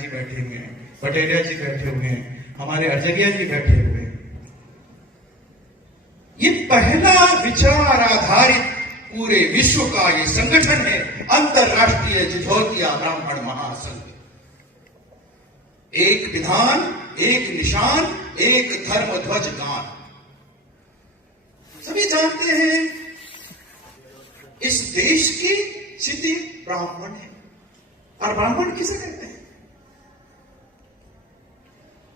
जी बैठे हुए हैं, पटेरिया जी बैठे हुए हैं, हमारे अर्जगिया जी बैठे हुए हैं। ये पहला विचार आधारित पूरे विश्व का ये संगठन है अंतरराष्ट्रीय जिझौतिया ब्राह्मण महासंघ। एक विधान, एक निशान, एक धर्म ध्वज गान। सभी जानते हैं इस देश की स्थिति ब्राह्मण है। और ब्राह्मण किसे कहते हैं?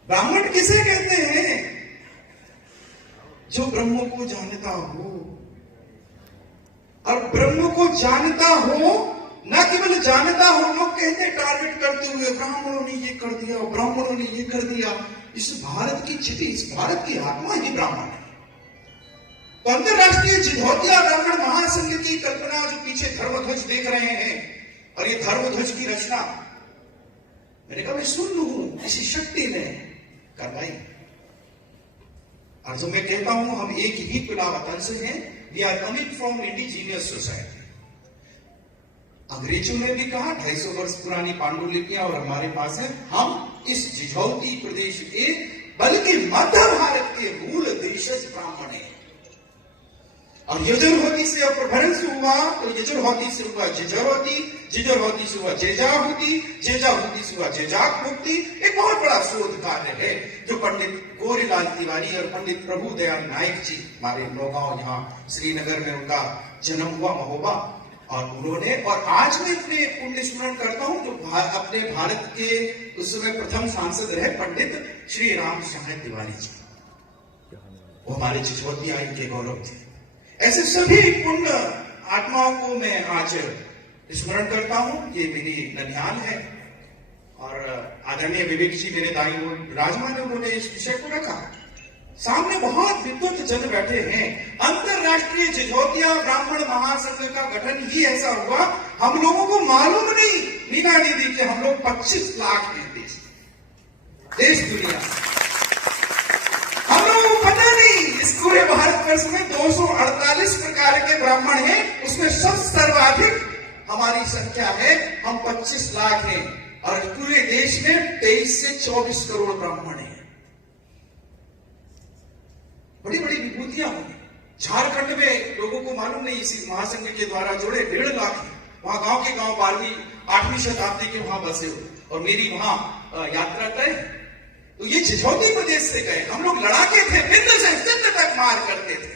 ब्राह्मण किसे कहते हैं? जो ब्रह्म को जानता हो। और ब्रह्म को जानता हो, न केवल जानता हो, लोग कहते हैं टारगेट करते हुए ब्राह्मणों ने ये कर दिया, ब्राह्मणों ने ये कर दिया। इस भारत की स्थिति, इस भारत की आत्मा ही ब्राह्मण है। तो अंतरराष्ट्रीय जिझौतिया ब्राह्मण महासंघ की कल्पना, जो पीछे धर्मध्वज देख रहे हैं, और ये धर्मध्वज की रचना मैंने कहा मैं सुन लूं, ऐसी शक्ति ने करवाई। और जो मैं कहता हूं हम एक ही कुला वतन से हैं, we are coming from indigenous society. अंग्रेजों ने भी कहा 250 वर्ष पुरानी पांडुलिपियां और हमारे पास है। हम इस जिझौती प्रदेश के, बल्कि मध्य भारत के मूल देशज ब्राह्मण हैं। और यजुर्होती से अपभ्रंश हुआ तो यजुर्होती से हुआ जिजरहोती, जिजरहोती से हुआ जेजाहुती, जेजाहुती से हुआ जेजाक मुक्ति। एक बहुत बड़ा शोध कार्य है जो पंडित गोरीलाल तिवारी और पंडित प्रभु दयाल नायक जी, हमारे नौगांव यहाँ श्रीनगर में उनका जन्म हुआ महोबा, और उन्होंने, और आज मैं अपने पुण्य स्मरण करता हूं जो अपने भारत के उस समय प्रथम सांसद रहे पंडित श्री राम शाह तिवारी जी, वो हमारे जिझौतिया के गौरव थे। ऐसे सभी पुण्य आत्माओं को मैं आज स्मरण करता हूं। ये मेरी ननिहाल है और आदरणीय विवेक जी मेरे दाई ओर विराजमान, उन्होंने इस विषय को रखा। सामने बहुत विद्वत जन बैठे हैं। अंतरराष्ट्रीय जिझौतिया ब्राह्मण महासंघ का गठन ही ऐसा हुआ, हम लोगों को मालूम नहीं मीना दीदी के हम लोग 25 लाख हैं देश दुनिया। हम लोगों को पता नहीं इस पूरे भारतवर्ष में 248 प्रकार के ब्राह्मण हैं, उसमें सबसे सर्वाधिक हमारी संख्या है, हम 25 लाख हैं। और पूरे देश में 23 से 24 करोड़ ब्राह्मण हैं। बड़ी बड़ी विभूतियां होंगी। झारखंड में लोगों को मालूम नहीं, इसी महासंघ के द्वारा जोड़े 1.5 लाख है। वहां गांव के गांव 12वीं 8वीं शताब्दी के वहां बसे हो, और मेरी वहां यात्रा तय। तो ये जिझौती प्रदेश से गए, हम लोग लड़ाके थे, बिंद से सिंध तक मार करते थे।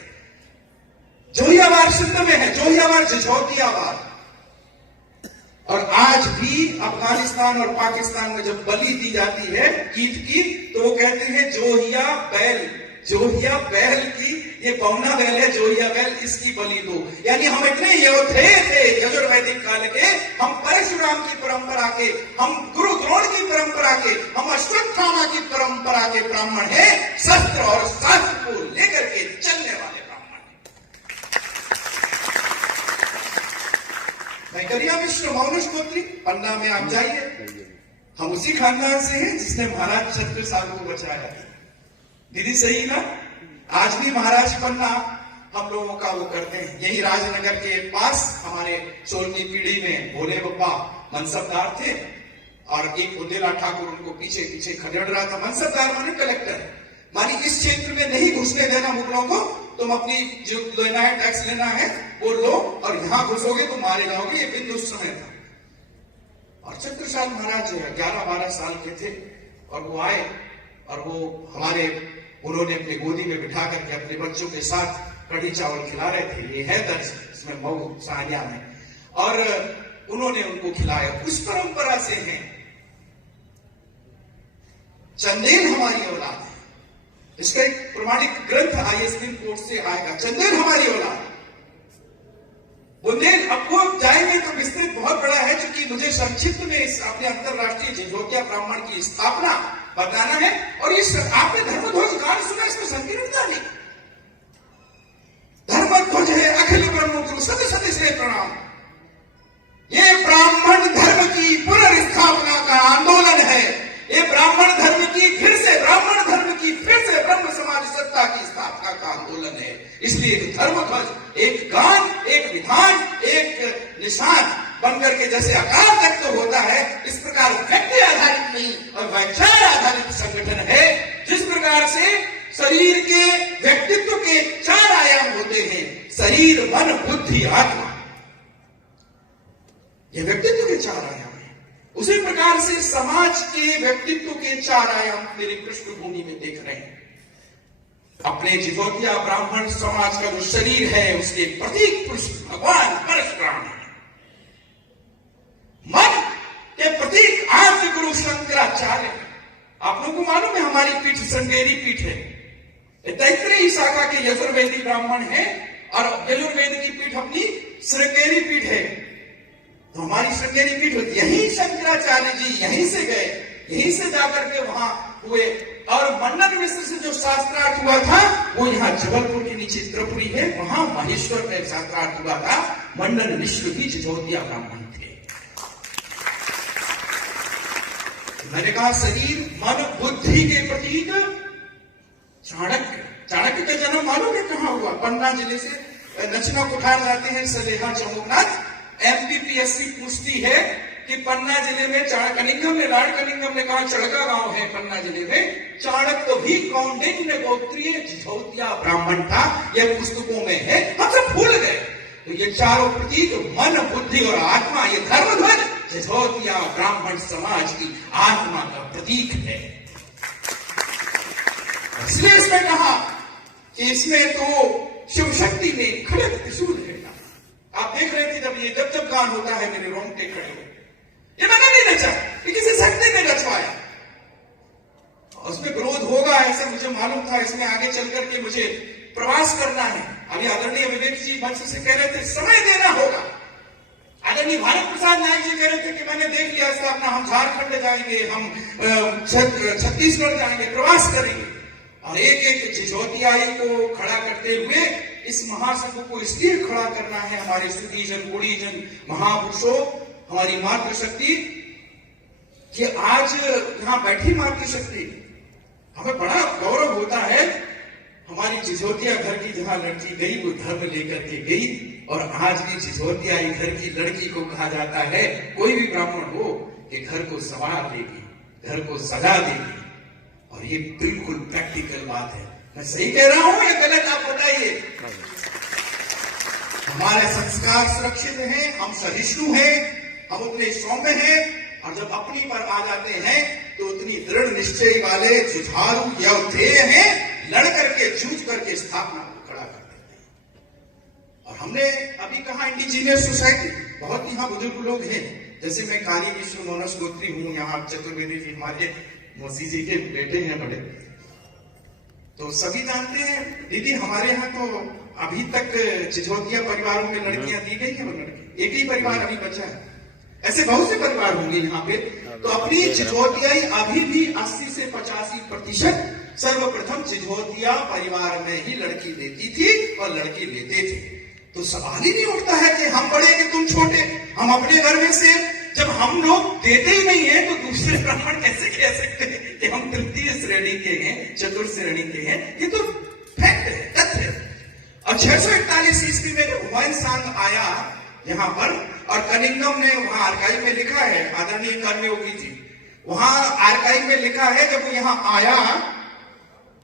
जोहियावार सिंध में है, जोहियावार जिझौतियावार। और आज भी अफगानिस्तान और पाकिस्तान में जब बलि दी जाती है ईद की, तो वो कहते हैं जोहिया बैल, जोहिया बैल की, ये बौना बैल है, जोहिया बैल, इसकी बलि दो। यानी हम इतने योद्धे थे यजुर्वैदिक काल के, हम परशुराम की परंपरा के, हम गुरु द्रोण की परंपरा के, हम अश्वत्थामा की परंपरा के ब्राह्मण हैं। शस्त्र और शास्त्र को लेकर के चलने वाले ब्राह्मण। मैं करिया मिश्र मौनुष्कोत्री, पन्ना में आप जाइए, हम उसी खानदान से हैं जिसने महाराज छत्रसाल को बचाया। दीदी सही ना? आज भी महाराज पन्ना हम लोगों का वो करते हैं। यही राजनगर के पास हमारे 16वीं पीढ़ी में भोले बप्पा मनसबदार थे, और एक उद्देला ठाकुर उनको पीछे पीछे खदेड़ रहा था। मनसबदार माने कलेक्टर, मानी इस क्षेत्र में नहीं घुसने देना मुगलों को, तुम अपनी जो लेना है टैक्स लेना है वो लो, और यहां घुसोगे तो मारे जाओगे। ये बिंदु उस समय था। और छत्रसाल महाराज 11-12 साल के थे, और वो आए, और वो हमारे, उन्होंने अपनी गोदी में बिठा करके अपने बच्चों के साथ कढ़ी चावल खिला रहे थे। ये है दर्ज इसमें मऊ सानिया में, और उन्होंने उनको खिलाया। उस परंपरा से हैं। चंदेल हमारी औलाद है, इसका एक प्रमाणिक ग्रंथ आईए सुप्रीम कोर्ट से आएगा। चंदेल हमारी औलाद, बुंदेल। अब वो जाएंगे तो विस्तृत बहुत बड़ा है, क्योंकि मुझे संक्षिप्त में इस अपने अंतरराष्ट्रीय जिझौतिया ब्राह्मण की स्थापना बताना है। और इस आपने धर्मध्वज गान सुना, इसमें संकीर्णता नहीं। धर्मध्वज है अखिल ब्रह्म गुरु सत सत श्रेय प्रणाम। ये ब्राह्मण धर्म की पुनर्स्थापना का आंदोलन है। ये ब्राह्मण धर्म की फिर से ब्रह्म समाज सत्ता की स्थापना का आंदोलन है। इसलिए धर्मध्वज एक गान, एक विधान, एक निशान बनकर के जैसे आकार व्यक्त होता है, इस प्रकार व्यक्ति आधारित नहीं वैचार आधारित संगठन है। जिस प्रकार से शरीर के व्यक्तित्व के 4 आयाम होते हैं, शरीर, मन, बुद्धि, आत्मा, ये व्यक्तित्व के 4 आयाम हैं। उसी प्रकार से समाज के व्यक्तित्व के 4 आयाम मेरी पृष्ठभूमि में देख रहे हैं। अपने जिजोतिया ब्राह्मण समाज का जो शरीर है, उसके प्रतीक पुरुष भगवान परशुराम है। मन के प्रतीक आद्य गुरु शंकराचार्य है। आप लोगों को मालूम है हमारी पीठ श्रृंगेरी पीठ है, तैत्तिरीय शाखा के यजुर्वेदी ब्राह्मण है और यजुर्वेद की पीठ अपनी श्रृंगेरी पीठ है। तो हमारी श्रृंगेरी पीठ होती, यही शंकराचार्य जी यहीं से गए, यहीं से जाकर के वहां हुए। और मंडन मिश्र से जो शास्त्रार्थ हुआ था वो यहाँ जबलपुर के नीचे त्रिपुरी है, वहां महेश्वर में शास्त्रार्थ हुआ था। मंडन मिश्र भी जिजोतिया ब्राह्मण थे। मैंने कहा शरीर, मन, बुद्धि के प्रतीक चाणक्य। चाणक्य का जन्म मालूम है कहां हुआ? पन्ना जिले से दक्षिणा कुठार जाते हैं सलेहा चमोकनाथ। एमपीपीएससी पूछती है कि पन्ना जिले में कलिंगम ने, लॉर्ड कलिंगम ने कहा चड़का गांव है पन्ना जिले में। चाणक्य भी कौंडिन्य गोत्रीय जिजोतिया ब्राह्मण था, यह पुस्तकों में है, हम सब भूल गए। तो ये चारों प्रतीक मन, बुद्धि और आत्मा, ये धर्मध्वज जिजोतिया ब्राह्मण समाज की आत्मा का प्रतीक है। इसलिए इसमें कहा कि इसमें तो शिव शक्ति में खड़ग त्रिशूल है। आप देख रहे थे जब गान होता है मेरे रोंगटे खड़े हुए। ये मैंने नहीं रचा, ये किसी शक्ति ने रचवाया। उसमें विरोध होगा ऐसा मुझे मालूम था। इसमें आगे चल करके मुझे प्रवास करना है। अभी आदरणीय विवेक जी मंच से कह रहे थे समय देना होगा। आदरणीय भारत प्रसाद नायक जी कह रहे थे कि मैंने देख लिया स्थापना, हम झारखंड जाएंगे, हम छत्तीसगढ़ जाएंगे, प्रवास करेंगे। और एक एक जिजोतियाई को खड़ा करते हुए इस महासंघ को इसलिए खड़ा करना है, हमारे सुधीजन, गुणीजन, महापुरुषों, हमारी मातृशक्ति, कि आज यहां बैठी मातृशक्ति, हमें बड़ा गौरव होता है। हमारी जिजोतिया घर की जहां लड़की गई वो धर्म लेकर के गई, और आज भी जिजोतिया घर की लड़की को कहा जाता है, कोई भी ब्राह्मण हो, कि घर को संवार देगी, घर को सजा देगी। और ये बिल्कुल प्रैक्टिकल बात है। मैं सही कह रहा हूं या गलत, आप बताइए। हमारे संस्कार सुरक्षित हैं, हम सहिष्णु हैं, हम उतने सौम्य हैं, और जब अपनी पर आ जाते हैं तो उतनी दृढ़ निश्चय वाले जुझारू योद्धे हैं, लड़ करके जूझ करके स्थापना को खड़ा कर देते हैं। और हमने अभी कहा इंडिजीनियस सोसाइटी, बहुत यहाँ बुजुर्ग लोग हैं, जैसे मैं काली विश्व मोनस गोत्री हूँ, यहाँ चतुर्वेदी जी हमारे मोसी जी के बेटे हैं बड़े, तो सभी जानते हैं। दीदी हमारे यहाँ तो अभी तक जिजोतिया परिवारों में लड़कियां दी गई है, वो लड़की एक ही परिवार अभी बचा है। ऐसे बहुत से परिवार होंगे यहाँ पे। तो अपनी जिजोतियाई अभी भी 80 से 85% सर्वप्रथम जिजोतिया परिवार में ही लड़की देती थी और लड़की लेते थे। तो सवाल ही नहीं उठता है कि हम बड़े कि तुम छोटे, हम अपने घर में से जब हम लोग देते ही नहीं है तो दूसरे ब्राह्मण कैसे कह सकते हैं कि हम तृतीय श्रेणी के हैं, चतुर्थ श्रेणी के हैं? ये तो फैक्ट है, तथ्य है। और 641 ईस्वी में जब हुआन सांग आया यहाँ पर, और कलिंगम ने वहां आर्काइव में लिखा है, आदरणीय कर्मयोगी जी, वहां आर्काइव में लिखा है जब वो यहाँ आया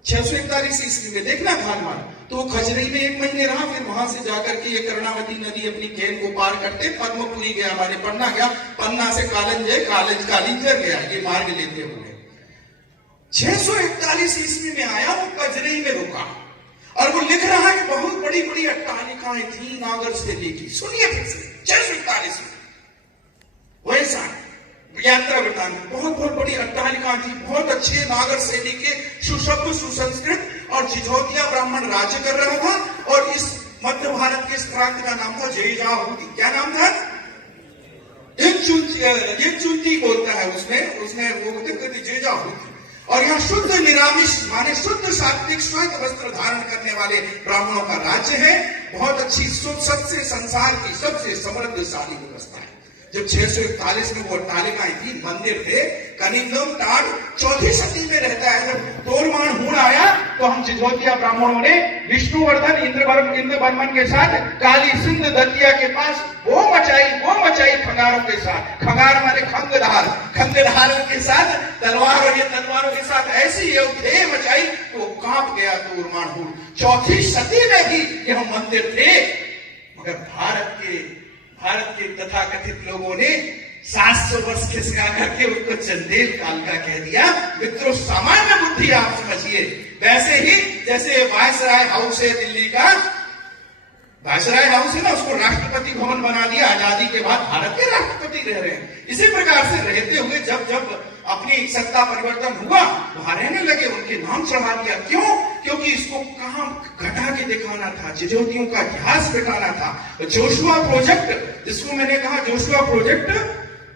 641 ईस्वी में, देखना भागमान, तो खजरी में 1 महीने रहा, फिर वहां से जाकर के ये कर्णावती नदी अपनी खेल को पार करते पद्मपुरी गया, हमारे पन्ना गया, पन्ना से कालिंजर गया, ये मार्ग लेते हुए 641 ईस्वी में आया, वो कजरी में रुका, और वो लिख रहा है कि बहुत बड़ी बड़ी अट्टालिकाएं थी नागर शैली की। सुनिए फिर से, 641 में वैसा यात्रा वृतांत, बहुत बहुत बड़ी अट्टालिकाएं थी, बहुत अच्छे नागर शैली के सुसभ्य सुसंस्कृत, और जिजोतिया ब्राह्मण राज्य कर रहा था। और इस मध्य भारत के इस प्रांत का नाम था जयजाहूती। क्या नाम था? ये चुंती बोलता है उसमें वो बोलते जयजाहूती। और यहाँ शुद्ध निरामिष माने शुद्ध सात्विक श्वेत वस्त्र धारण करने वाले ब्राह्मणों का राज्य है। बहुत अच्छी सबसे संसार की सबसे समृद्धशाली व्यवस्था है। जब 641 में वो अट्टालिकाएं थी, मंदिर थे, कनिंदम टाट 4वीं सदी में रहता है। जब तोरमान हुण आया तो हम जिझोतिया ब्राह्मणों ने विष्णुवर्धन इंद्रवर्मन के साथ काली सिंध दतिया के पास वो मचाई खंगारों के साथ। खंगार माने खंगधारों के साथ तलवार, और ये तलवारों के साथ ऐसी युद्ध मचाई तो कांप गया तोरमान हुण। 4वीं सदी में भी यह मंदिर थे, मगर भारत के तथाकथित लोगों ने 700 वर्ष खिसका करके उसको चंदेल काल का कह दिया। मित्रों, सामान्य बुद्धि आप समझिए। वैसे ही जैसे वायसराय हाउस है दिल्ली का, वायसराय हाउस है ना, उसको राष्ट्रपति भवन बना दिया। आजादी के बाद भारत के राष्ट्रपति रह रहे हैं। इसी प्रकार से रहते हुए जब अपनी सत्ता परिवर्तन हुआ, वहां रहने लगे, उनके नाम चढ़ा दिया। क्यों? क्योंकि इसको काम घटा के दिखाना था, जिजोतियों का इतिहास दिखाना था। जोशुआ प्रोजेक्ट, जिसको मैंने कहा जोशुआ प्रोजेक्ट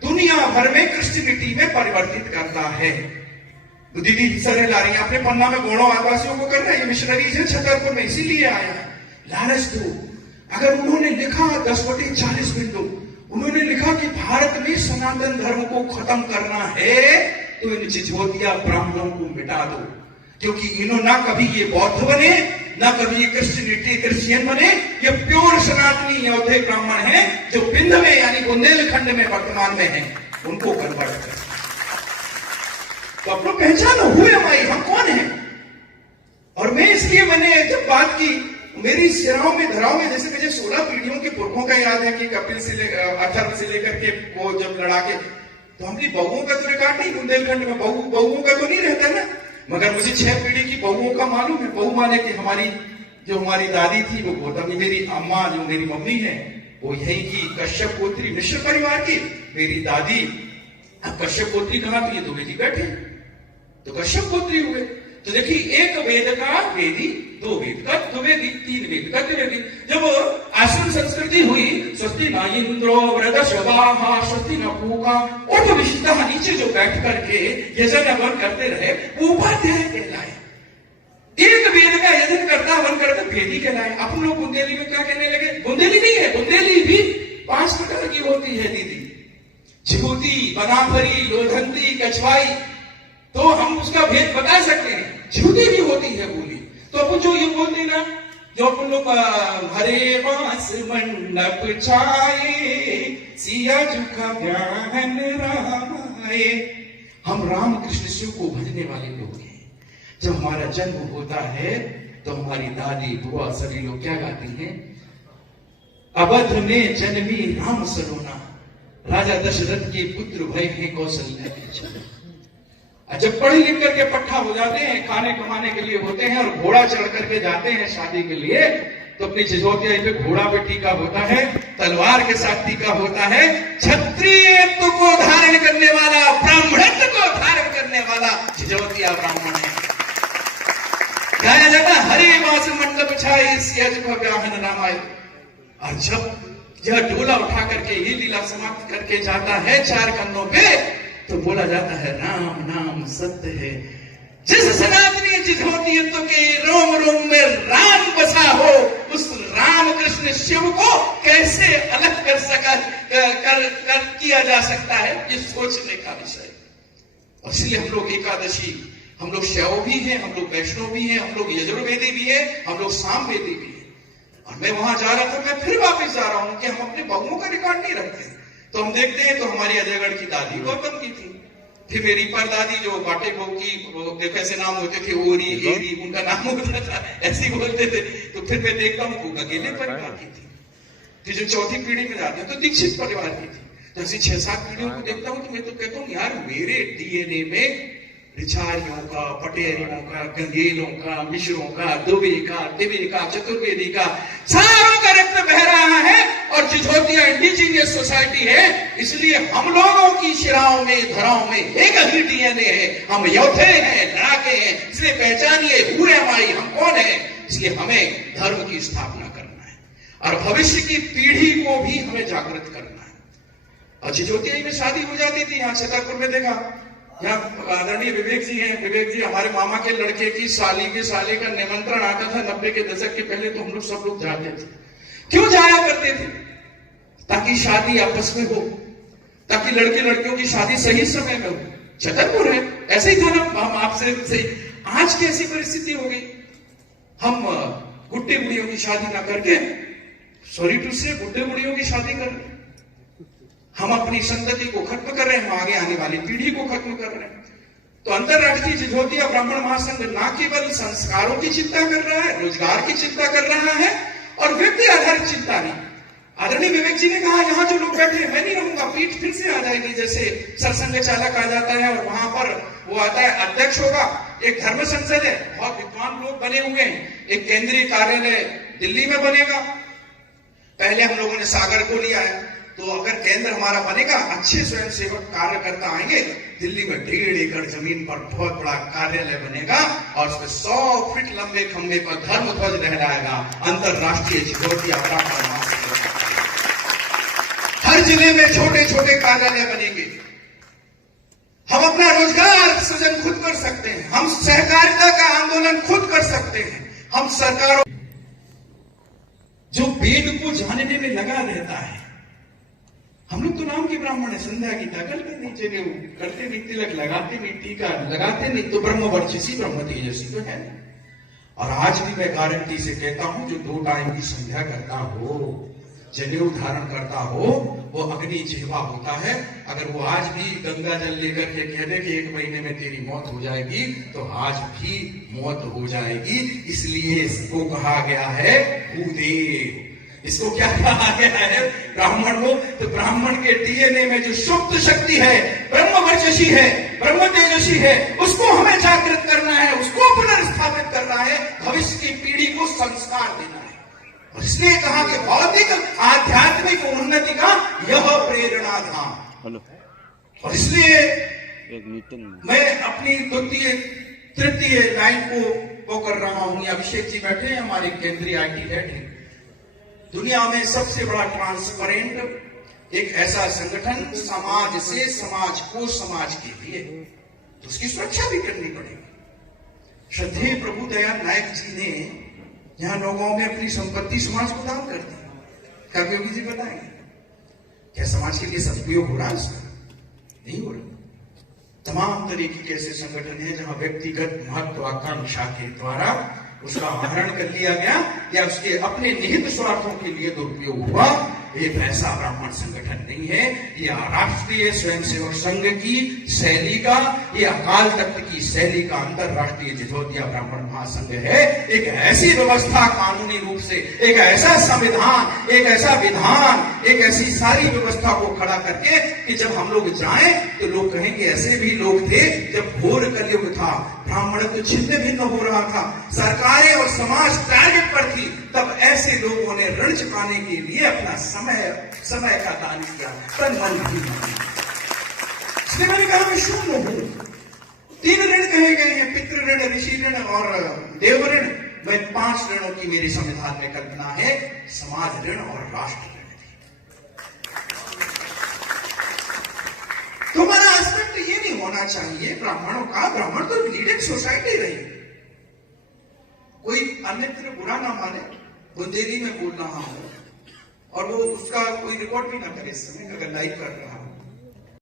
दुनिया भर में क्रिश्चियनिटी में परिवर्तित करता है। दीदी सर ला रही है अपने पन्ना में, गोड़ों आदिवासियों को कर रहे हैं, मिशनरीज है छतरपुर में, इसीलिए आया है। लालच दो। अगर उन्होंने लिखा 10/40 विंडो, उन्होंने लिखा कि भारत में सनातन धर्म को खत्म करना है, तो इन जिझोतिया ब्राह्मणों को मिटा दो। क्योंकि इन्होंने ना कभी ये बौद्ध बने, ना कभी ये क्रिश्चियन बने, ये प्योर सनातनी यौधे ब्राह्मण हैं, जो विंध्य में यानी बुंदेलखंड में वर्तमान में हैं, उनको कन्वर्ट कर। तो आप लोग पहचानो हुए हमारी, हम कौन है। और मैं इसलिए मैंने जब बात की, मेरी सिराओं में धराओं में, जैसे मुझे 16 पीढ़ियों के पुरखों का याद है कि कपिल से अथर्व से लेकर के वो जब लड़ा के, तो हमने बहुओं का तो रिकॉर्ड नहीं, बुंदेलखंड में बहुओं का तो नहीं रहता ना, मगर मुझे 6 पीढ़ी की बहुओं का मालूम है। बहु माने कि हमारी दादी थी वो गौतमी, मेरी अम्मा जो मेरी मम्मी है वो यही की कश्यप गोत्री मिश्र परिवार की, मेरी दादी। अब कश्यप गोत्री कहां थी, ये तो बेटी बैठे, तो कश्यप गोत्री हुए। तो देखिए, एक वेद का वेदी, 2 वेद का द्विवेदी, 3 वेद का त्रिवेदी। जब आश्रम संस्कृति हुई, स्वस्ति न इंद्रो वृद्धश्रवाहा स्वस्ति न पूका, और विशिष्टा नीचे जो बैठ करके यजन हवन करते रहे, वो उपाध्याय कहलाए। एक वेद का यजन करता हवन करता वेदी कहलाए। अपन लोग बुंदेली में क्या कहने लगे? बुंदेली नहीं है, बुंदेली भी 5 प्रकार की होती है दीदी, झूठी, बनाभरी, लोधंती, कछवाई। तो हम उसका भेद बता सकते हैं। झूठी भी होती है बोली। तो अपन जो ये बोलते ना, जो अपन लोग हरे बांस मंडप छाए, सिया झुका ब्याहन रामाए, हम राम कृष्ण शिव को भजने वाले लोग हैं। जब हमारा जन्म होता है तो हमारी दादी बुआ सभी लोग क्या गाती हैं? अवध में जन्मी राम सलोना, राजा दशरथ के पुत्र भय हैं कौशल्या के चरण। जब पढ़ लिख करके पट्टा हो जाते हैं, खाने कमाने के लिए होते हैं और घोड़ा चढ़ करके जाते हैं शादी के लिए, तो अपनी जिझोतिया पे घोड़ा पे टीका होता है, तलवार के साथ टीका होता है। क्षत्रियत्व को धारण करने वाला, ब्राह्मणत्व को धारण करने वाला जिझोतिया ब्राह्मण है। गाया जाता हरे बांस मंडप छाए, सिया झुका ब्याहन रामाए। और जब यह डोला उठा करके ये लीला समाप्त करके जाता है 4 कंधों पे, तो बोला जाता है राम नाम सत्य है। जिस सनातनी जिझोतियत्व के रोम रोम में राम बसा हो, उस राम कृष्ण शिव को कैसे अलग कर किया जा सकता है, ये सोचने का विषय। और इसलिए हम लोग एकादशी, हम लोग शैव भी हैं, हम लोग वैष्णव भी हैं, हम लोग यजुर्वेदी भी हैं, हम लोग सामवेदी भी हैं। और मैं वहां जा रहा था, मैं फिर वापस जा रहा हूं कि हम अपने बहुओं का रिकॉर्ड नहीं रखते। तो हम देखते हैं, तो हमारी अजयगढ़ की दादी गौतम की थी, फिर मेरी परदादी जो बाटे बहू की, देखो ऐसे नाम होते थे, ओरी एरी, उनका नाम होता था, ऐसे ही बोलते थे। तो फिर मैं देखता हूँ वो अकेले परिवार की थी। फिर जो 4थी पीढ़ी में जाते हैं तो दीक्षित परिवार की थी। तो ऐसी 6-7 पीढ़ियों को देखता हूँ तो मैं तो कहता हूँ यार, मेरे डीएनए में रिचारियों का, पटेरियों का, गंगेलों का, मिश्रों का, दुबे का, दिवे का, चतुर्वेदी का, सारों का रक्त बह रहा है। और जिझोतिया इंडिजीनियस सोसाइटी है, इसलिए हम लोगों की शिराओं में, धराओं में एक ही डीएनए है। हम योद्धे हैं, लड़ाके हैं। इसलिए पहचानिए हुए हमारी, हम कौन है। इसलिए हमें धर्म की स्थापना करना है और भविष्य की पीढ़ी को भी हमें जागृत करना है। और जिझोतिया में शादी हो जाती थी, यहाँ छतरपुर में देखा, यहाँ आदरणीय विवेक जी हैं। विवेक जी हमारे मामा के लड़के की साली के साले का निमंत्रण आता था 90 के दशक के पहले, तो हम लोग सब लोग जाते थे। क्यों जाया करते थे? ताकि शादी आपस में हो। ताकि लड़के लड़कियों की शादी सही समय में हो। छतरपुर है, ऐसे ही था ना, हम आपसे सही। आज की ऐसी परिस्थिति हो गई, हम बुढ़े बुढ़ियों की शादी ना करके, सॉरी टू से, बुढ़े बुढ़ियों की शादी कर रहे हैं। हम अपनी संतति को खत्म कर रहे हैं, हम आगे आने वाली पीढ़ी को खत्म कर रहे हैं। तो अंतरराष्ट्रीय जिझोतिया ब्राह्मण महासंघ ना केवल संस्कारों की चिंता कर रहा है, रोजगार की चिंता कर रहा है, और व्यक्ति आधारित चिंता नहीं। आदरणीय विवेक जी ने कहा, यहां जो लोग बैठे हैं, मैं नहीं रहूंगा, पीठ फिर से आ जाएगी, जैसे सरसंघ चालक आ जाता है और वहां पर वो आता है, अध्यक्ष होगा। एक धर्म संसद है, बहुत विद्वान लोग बने हुए हैं, एक केंद्रीय कार्यालय दिल्ली में बनेगा। पहले हम लोगों ने सागर को लिया है, तो अगर केंद्र हमारा बनेगा, अच्छे स्वयंसेवक कार्यकर्ता आएंगे, दिल्ली में 1.5 एकड़ जमीन पर बहुत बड़ा कार्यालय बनेगा और उसमें 100 फीट लंबे खंबे पर धर्म ध्वज लहराएगा, अंतरराष्ट्रीय जिझोतिया ब्राह्मण महासंघ। हर जिले में छोटे छोटे कार्यालय बनेंगे। हम अपना रोजगार सृजन खुद कर सकते हैं, हम सहकारिता का आंदोलन खुद कर सकते हैं। हम सरकारों जो वेद को जानने में लगा रहता है, हम लोग तो नाम के ब्राह्मण है, संध्या गीता करते नहीं, जनेऊ करते नहीं, तिलक लगाते नहीं, टीका लगाते नहीं, तो ब्रह्म वर्चसी ब्रह्म तेजस्वी तो है। और आज भी मैं गारंटी से कहता हूं, जो 2 टाइम की संध्या करता हो, जनेऊ धारण करता हो, वो अग्नि जिह्वा होता है। अगर वो आज भी गंगा जल लेकर के कह दे कि 1 महीने में तेरी मौत हो जाएगी, तो आज भी मौत हो जाएगी। इसलिए इसको कहा गया है भूदेव। इसको क्या कहा गया है? ब्राह्मण को। तो ब्राह्मण के डीएनए में जो सुप्त शक्ति है, ब्रह्म वर्चसी है, ब्रह्म तेजस्वी है, उसको हमें जागृत करना है, उसको पुनर्स्थापित करना है, भविष्य की पीढ़ी को संस्कार देना है। और इसलिए कहा कि भौतिक आध्यात्मिक उन्नति का यह प्रेरणा था। और इसलिए मैं अपनी द्वितीय तृतीय लाइन को कर रहा हूं। अभिषेक जी बैठे हैं, हमारे केंद्रीय IT हेड हैं। दुनिया में सबसे बड़ा ट्रांसपेरेंट एक ऐसा संगठन, समाज से समाज को, समाज के लिए, तो उसकी सुरक्षा भी करनी पड़ेगी। श्रद्धेय प्रभु दयाल नायक जी ने यहां लोगों में अपनी संपत्ति समाज को दान कर दी। कर्मयोगी जी बताएंगे, क्या समाज के लिए सदुपयोग हो रहा है उसका? नहीं हो रहा। तमाम तरीके के ऐसे संगठन है जहां व्यक्तिगत महत्वाकांक्षा के द्वारा उसका हरण कर लिया गया या उसके अपने निहित स्वार्थों के लिए दुरुपयोग हुआ। ये वैसा ब्राह्मण संगठन नहीं है। ये राष्ट्रीय स्वयंसेवक संघ की शैली का, ये अकाल तख्त की शैली का अंतरराष्ट्रीय जिझोतिया ब्राह्मण महासंघ है। एक ऐसी व्यवस्था कानूनी रूप से, एक ऐसा संविधान, एक ऐसा विधान, एक ऐसी सारी व्यवस्था को खड़ा करके कि जब हम लोग जाएं तो लोग कहेंगे ऐसे भी लोग थे जब घोर कलयुग था, ब्राह्मण तो छिन्न भिन्न हो रहा था, सरकारें और समाज टारगेट पर थी, तब ऐसे लोगों ने ऋण चुकाने के लिए अपना समय का दान किया, तन मन भी। इसलिए मैंने कहा मैं शून्य हूं। 3 ऋण कहे गए हैं, पितृ ऋण, ऋषि ऋण और देव ऋण। मैं 5 ऋणों की मेरे संविधान में कल्पना है, समाज ऋण और राष्ट्र ऋण। तो हमारा एस्पेक्ट ये नहीं होना चाहिए ब्राह्मणों का, ब्राह्मण तो लीडिंग सोसाइटी रही। कोई अन्यत्र बुरा ना माने, बुंदेली में बोल रहा हूं और वो उसका कोई रिकॉर्ड भी ना करे इस समय, अगर लाइव कर रहा